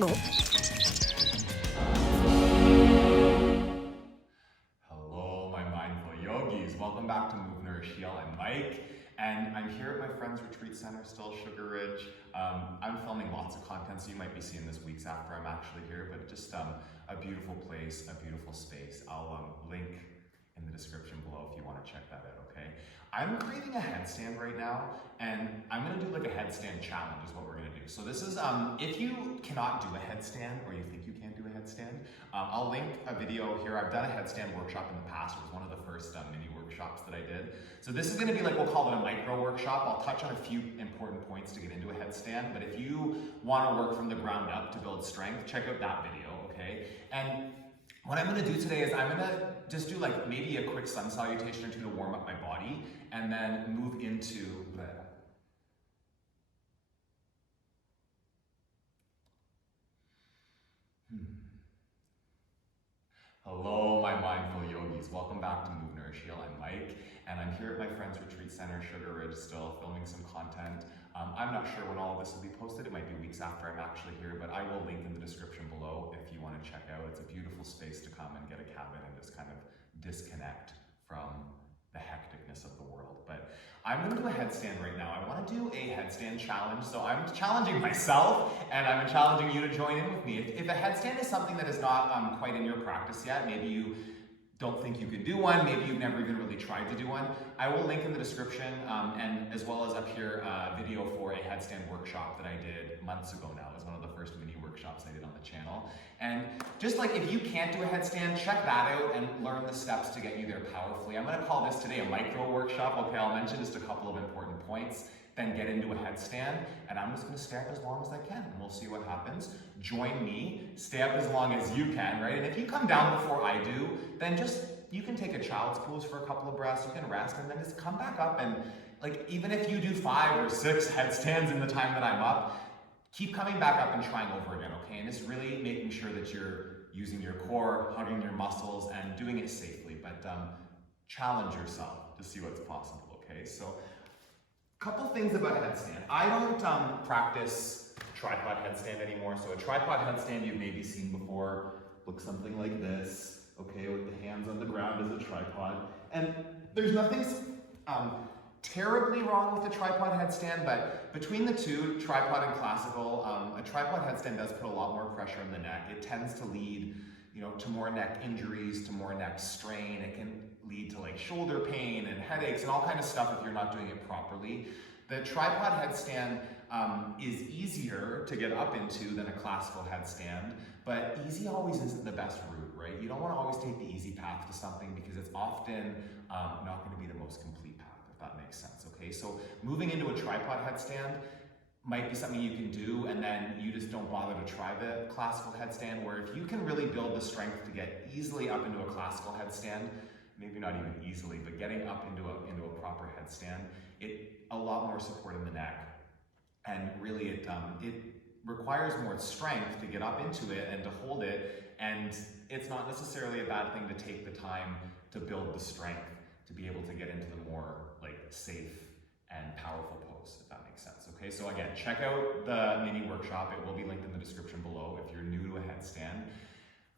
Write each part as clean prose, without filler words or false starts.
Hello, my mindful yogis. Welcome back to Move, Nourish, Heal. I'm Mike, and I'm here at my friend's retreat center, still Sugar Ridge. I'm filming lots of content, so you might be seeing this weeks after I'm actually here, but just a beautiful place, a beautiful space. I'll link in the description below if you want to check that out, okay? I'm creating a headstand right now, and I'm gonna do like a headstand challenge is what we're gonna do. So this is, if you cannot do a headstand, or you think you can't do a headstand, I'll link a video here. I've done a headstand workshop in the past. It was one of the first mini workshops that I did. So this is gonna be like, we'll call it a micro workshop. I'll touch on a few important points to get into a headstand, but if you wanna work from the ground up to build strength, check out that video, okay? And what I'm gonna do today is I'm gonna just do like maybe a quick sun salutation or two to warm up my body, and then move into Hello, my mindful yogis. Welcome back to Move, Nourish, Heal. I'm Mike, and I'm here at my friend's retreat center, Sugar Ridge, still filming some content. I'm not sure when all of this will be posted. It might be weeks after I'm actually here, but I will link in the description below if you want to check out. It's a beautiful space to come and get a cabin and just kind of disconnect from the hecticness of the world. But I'm going to do a headstand right now. I want to do a headstand challenge. So I'm challenging myself, and I'm challenging you to join in with me. If a headstand is something that is not quite in your practice yet, maybe you don't think you could do one, maybe you've never even really tried to do one, I will link in the description, and as well as up here a video for a headstand workshop that I did months ago now. It was one of the first mini workshops I did on the channel. And just like if you can't do a headstand, check that out and learn the steps to get you there powerfully. I'm gonna call this today a micro workshop. Okay, I'll mention just a couple of important points, then get into a headstand, and I'm just gonna stay up as long as I can, and we'll see what happens. Join me, stay up as long as you can, right? And if you come down before I do, then you can take a child's pose for a couple of breaths, you can rest, and then just come back up, and like, even if you do 5 or 6 headstands in the time that I'm up, keep coming back up and trying over again, okay? And it's really making sure that you're using your core, hugging your muscles, and doing it safely, but challenge yourself to see what's possible, okay? So, couple things about headstand. I don't practice tripod headstand anymore. So a tripod headstand you've maybe seen before looks something like this, okay, with the hands on the ground as a tripod. And there's nothing terribly wrong with a tripod headstand, but between the two, tripod and classical, a tripod headstand does put a lot more pressure on the neck. It tends to lead, to more neck injuries, to more neck strain. It can lead to like shoulder pain and headaches and all kind of stuff if you're not doing it properly. The tripod headstand is easier to get up into than a classical headstand, but easy always isn't the best route, right? You don't want to always take the easy path to something because it's often not going to be the most complete path, if that makes sense, okay? So moving into a tripod headstand might be something you can do, and then you just don't bother to try the classical headstand, where if you can really build the strength to get easily up into a classical headstand, maybe not even easily, but getting up into a proper headstand, a lot more support in the neck, and really it requires more strength to get up into it and to hold it, and it's not necessarily a bad thing to take the time to build the strength to be able to get into the more like safe and powerful pose, if that makes sense, okay? So again, check out the mini workshop. It will be linked in the description below if you're new to a headstand.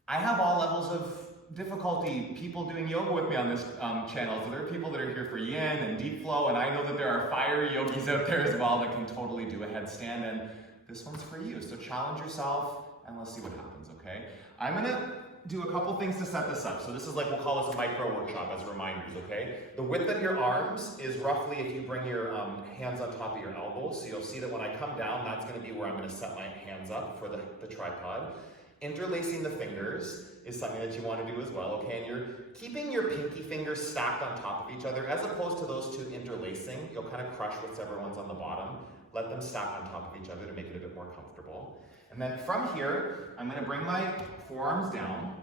I have all levels of difficulty people doing yoga with me on this channel. So there are people that are here for yin and deep flow, and I know that there are fiery yogis out there as well that can totally do a headstand, and this one's for you. So challenge yourself, and let's see what happens, okay? I'm gonna do a couple things to set this up. So this is like, we'll call this a micro workshop as reminders, okay? The width of your arms is roughly if you bring your hands on top of your elbows. So you'll see that when I come down, that's gonna be where I'm gonna set my hands up for the tripod. Interlacing the fingers is something that you want to do as well, okay? And you're keeping your pinky fingers stacked on top of each other, as opposed to those two interlacing. You'll kind of crush whichever one's on the bottom. Let them stack on top of each other to make it a bit more comfortable. And then from here, I'm going to bring my forearms down.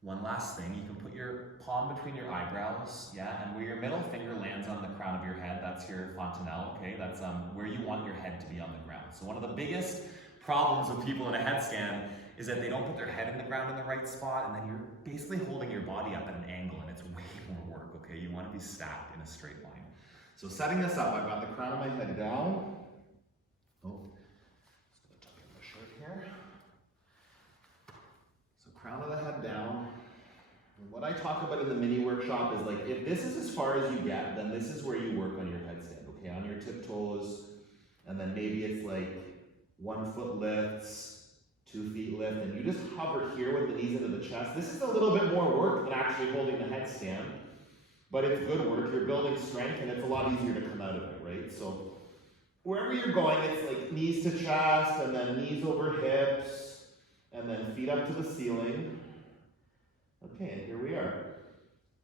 One last thing, you can put your palm between your eyebrows, yeah, and where your middle finger lands on the crown of your head, that's your fontanelle, okay? That's where you want your head to be on the ground. So one of the biggest problems with people in a headstand is that they don't put their head in the ground in the right spot, and then you're basically holding your body up at an angle, and it's way more work, okay? You want to be stacked in a straight line. So setting this up, I've got the crown of my head down. Oh, just gonna tuck in my shirt here. I talk about in the mini workshop is like, if this is as far as you get, then this is where you work on your headstand, okay? On your tiptoes, and then maybe it's like 1 foot lifts, 2 feet lift, and you just hover here with the knees into the chest. This is a little bit more work than actually holding the headstand, but it's good work. You're building strength, and it's a lot easier to come out of it, right? So wherever you're going, it's like knees to chest, and then knees over hips, and then feet up to the ceiling. Okay, and here we are.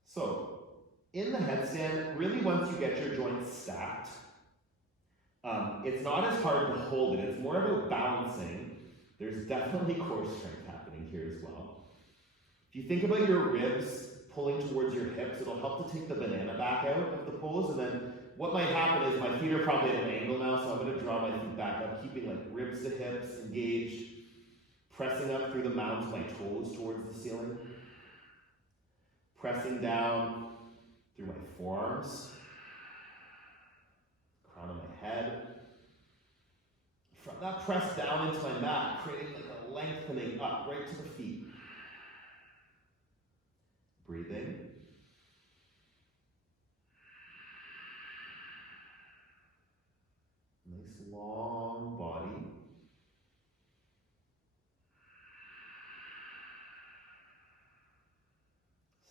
So, in the headstand, really once you get your joints stacked, it's not as hard to hold it. It's more about balancing. There's definitely core strength happening here as well. If you think about your ribs pulling towards your hips, it'll help to take the banana back out of the pose, and then what might happen is my feet are probably at an angle now, so I'm going to draw my feet back up, keeping like ribs to hips engaged, pressing up through the mounds of my toes towards the ceiling, pressing down through my forearms, crown of my head. From that press down into my mat, creating like a lengthening up right to the feet. Breathing. Nice long body.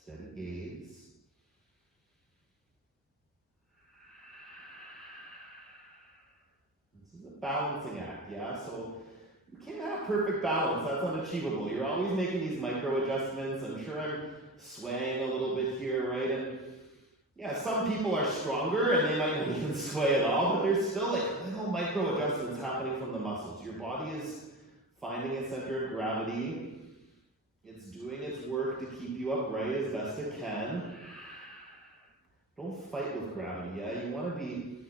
Steady gaze. This is a balancing act, yeah? So you can't have perfect balance, that's unachievable. You're always making these micro adjustments. I'm sure I'm swaying a little bit here, right? And yeah, some people are stronger and they might not even sway at all, but there's still like little micro adjustments happening from the muscles. Your body is finding its center of gravity. It's doing its work to keep you upright as best it can. Don't fight with gravity, yeah? You want to be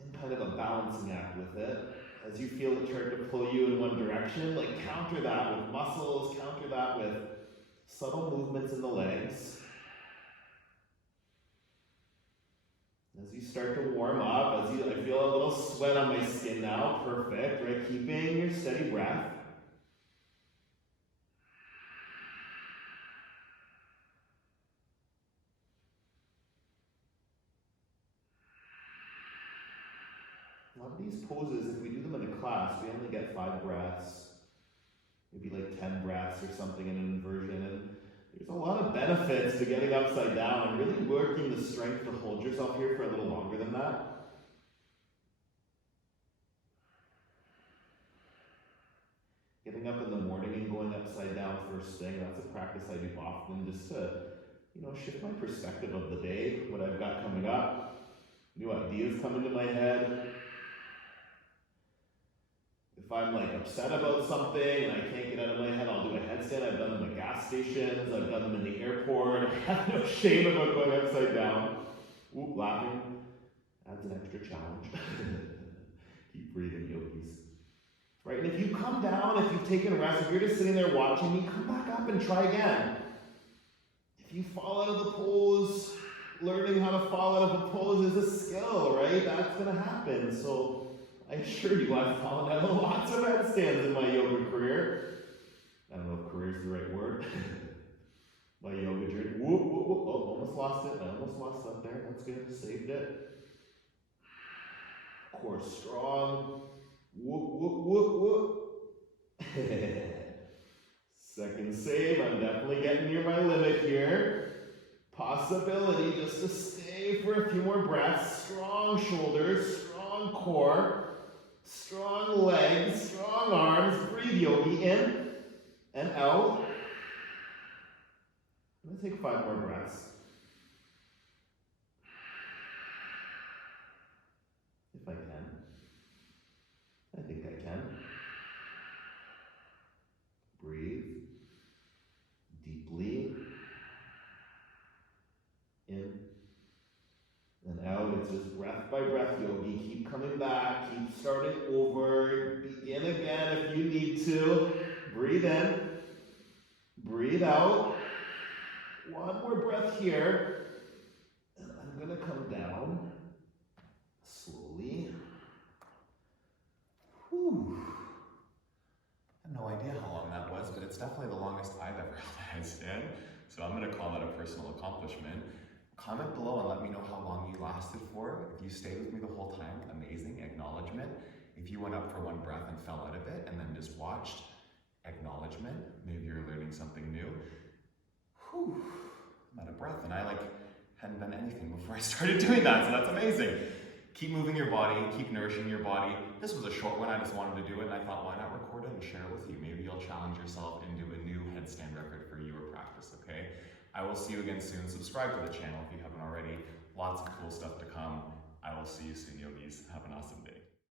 in kind of a balancing act with it. As you feel it start to pull you in one direction, like counter that with muscles, counter that with subtle movements in the legs. As you start to warm up, I feel a little sweat on my skin now, perfect, right? Keeping your steady breath. A lot of these poses, if we do them in a class, we only get 5 breaths, maybe like 10 breaths or something in an inversion, and there's a lot of benefits to getting upside down and really working the strength to hold yourself here for a little longer than that. Getting up in the morning and going upside down first thing, that's a practice I do often just to, shift my perspective of the day, what I've got coming up, new ideas come into my head. If I'm like upset about something and I can't get out of my head, I'll do a headstand. I've done them at gas stations, I've done them in the airport. I have no shame about going upside down. Oop, laughing adds an extra challenge. Keep breathing, yogis. Right, and if you come down, if you've taken a rest, if you're just sitting there watching me, come back up and try again. If you fall out of the pose, learning how to fall out of a pose is a skill, right? That's going to happen. So I assure you, I've fallen out of lots of headstands in my yoga career. I don't know if career is the right word. My yoga journey. Whoop, whoop, whoop. Oh, almost lost it. I almost lost that there. That's good. Saved it. Core strong. Whoop, whoop, whoop, whoop. Second save. I'm definitely getting near my limit here. Possibility just to stay for a few more breaths. Strong shoulders, strong core. Strong legs, strong arms. Breathe, yogi, in and out. I'm going to take 5 more breaths. If I can. I think I can. Breathe deeply. In and out. It's just breath by breath, yogi. Keep coming back. Keep starting over. Begin again if you need to. Breathe in. Breathe out. One more breath here. And I'm going to come down slowly. Whew. I have no idea how long that was, but it's definitely the longest I've ever held a headstand. So I'm gonna call that a personal accomplishment. Comment below and let me know how long you lasted for. If you stayed with me the whole time, amazing, acknowledgement. If you went up for one breath and fell out of it and then just watched, acknowledgement. Maybe you're learning something new. Whew, I'm out of breath, and I hadn't done anything before I started doing that, so that's amazing. Keep moving your body, keep nourishing your body. This was a short one, I just wanted to do it, and I thought, why not record it and share it with you? Maybe you'll challenge yourself and do a new headstand record for your practice, okay? I will see you again soon. Subscribe to the channel if you haven't already. Lots of cool stuff to come. I will see you soon, yogis. Have an awesome day.